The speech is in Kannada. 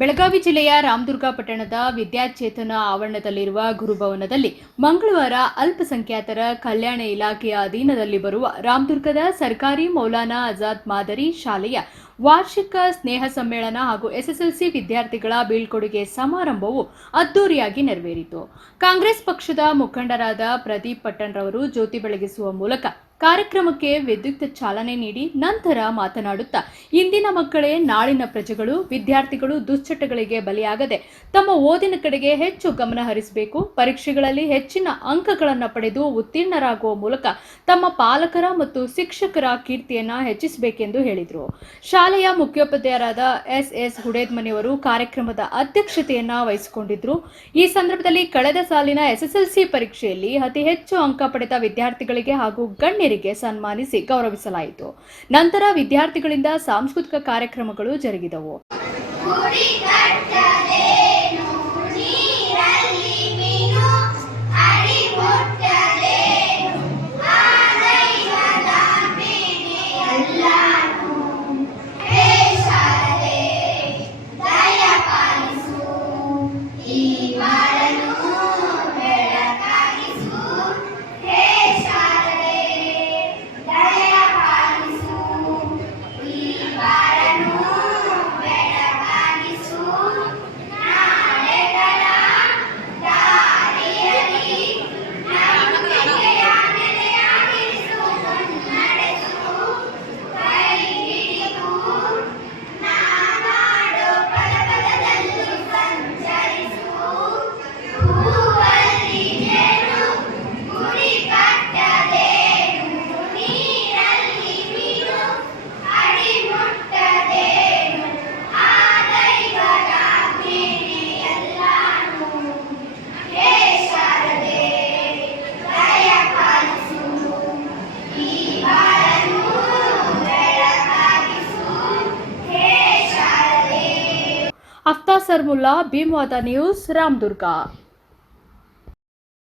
ಬೆಳಗಾವಿ ಜಿಲ್ಲೆಯ ರಾಮದುರ್ಗ ಪಟ್ಟಣದ ವಿದ್ಯಾಚೇತನ ಆವರಣದಲ್ಲಿರುವ ಗುರುಭವನದಲ್ಲಿ ಮಂಗಳವಾರ ಅಲ್ಪಸಂಖ್ಯಾತರ ಕಲ್ಯಾಣ ಇಲಾಖೆಯ ಅಧೀನದಲ್ಲಿ ಬರುವ ರಾಮದುರ್ಗದ ಸರ್ಕಾರಿ ಮೌಲಾನಾ ಆಜಾದ್ ಮಾದರಿ ಶಾಲೆಯ ವಾರ್ಷಿಕ ಸ್ನೇಹ ಸಮ್ಮೇಳನ ಹಾಗೂ ಎಸ್ಎಸ್ಎಲ್ಸಿ ವಿದ್ಯಾರ್ಥಿಗಳ ಬೀಳ್ಕೊಡುಗೆ ಸಮಾರಂಭವು ಅದ್ದೂರಿಯಾಗಿ ನೆರವೇರಿತು. ಕಾಂಗ್ರೆಸ್ ಪಕ್ಷದ ಮುಖಂಡರಾದ ಪ್ರದೀಪ್ ಪಟ್ಟಣ್ರವರು ಜ್ಯೋತಿ ಬೆಳಗಿಸುವ ಮೂಲಕ ಕಾರ್ಯಕ್ರಮಕ್ಕೆ ವಿದ್ಯುಕ್ತ ಚಾಲನೆ ನೀಡಿ ನಂತರ ಮಾತನಾಡುತ್ತಾ, ಇಂದಿನ ಮಕ್ಕಳೇ ನಾಳಿನ ಪ್ರಜೆಗಳು. ವಿದ್ಯಾರ್ಥಿಗಳು ದುಶ್ಚಟಗಳಿಗೆ ಬಲಿಯಾಗದೆ ತಮ್ಮ ಓದಿನ ಕಡೆಗೆ ಹೆಚ್ಚು ಗಮನ ಹರಿಸಬೇಕು. ಪರೀಕ್ಷೆಗಳಲ್ಲಿ ಹೆಚ್ಚಿನ ಅಂಕಗಳನ್ನು ಪಡೆದು ಉತ್ತೀರ್ಣರಾಗುವ ಮೂಲಕ ತಮ್ಮ ಪಾಲಕರ ಮತ್ತು ಶಿಕ್ಷಕರ ಕೀರ್ತಿಯನ್ನು ಹೆಚ್ಚಿಸಬೇಕೆಂದು ಹೇಳಿದರು. ಶಾಲೆಯ ಮುಖ್ಯೋಪಾಧ್ಯಾಯರಾದ ಎಸ್ ಹುಡೇದ್ಮನಿಯವರು ಕಾರ್ಯಕ್ರಮದ ಅಧ್ಯಕ್ಷತೆಯನ್ನ ವಹಿಸಿಕೊಂಡಿದ್ದರು. ಈ ಸಂದರ್ಭದಲ್ಲಿ ಕಳೆದ ಸಾಲಿನ ಎಸ್ಎಸ್ಎಲ್ಸಿ ಪರೀಕ್ಷೆಯಲ್ಲಿ ಅತಿ ಹೆಚ್ಚು ಅಂಕ ಪಡೆದ ವಿದ್ಯಾರ್ಥಿಗಳಿಗೆ ಹಾಗೂ ಗಣ್ಯರಿಗೆ ಸನ್ಮಾನಿಸಿ ಗೌರವಿಸಲಾಯಿತು. ನಂತರ ವಿದ್ಯಾರ್ಥಿಗಳಿಂದ ಸಾಂಸ್ಕೃತಿಕ ಕಾರ್ಯಕ್ರಮಗಳು ಜರುಗಿದವು. ಅಫ್ತಾ ಸರ್ಮುಲ್ಲಾ, ಭೀಮವಾದ ನ್ಯೂಸ್, ರಾಮದುರ್ಗ.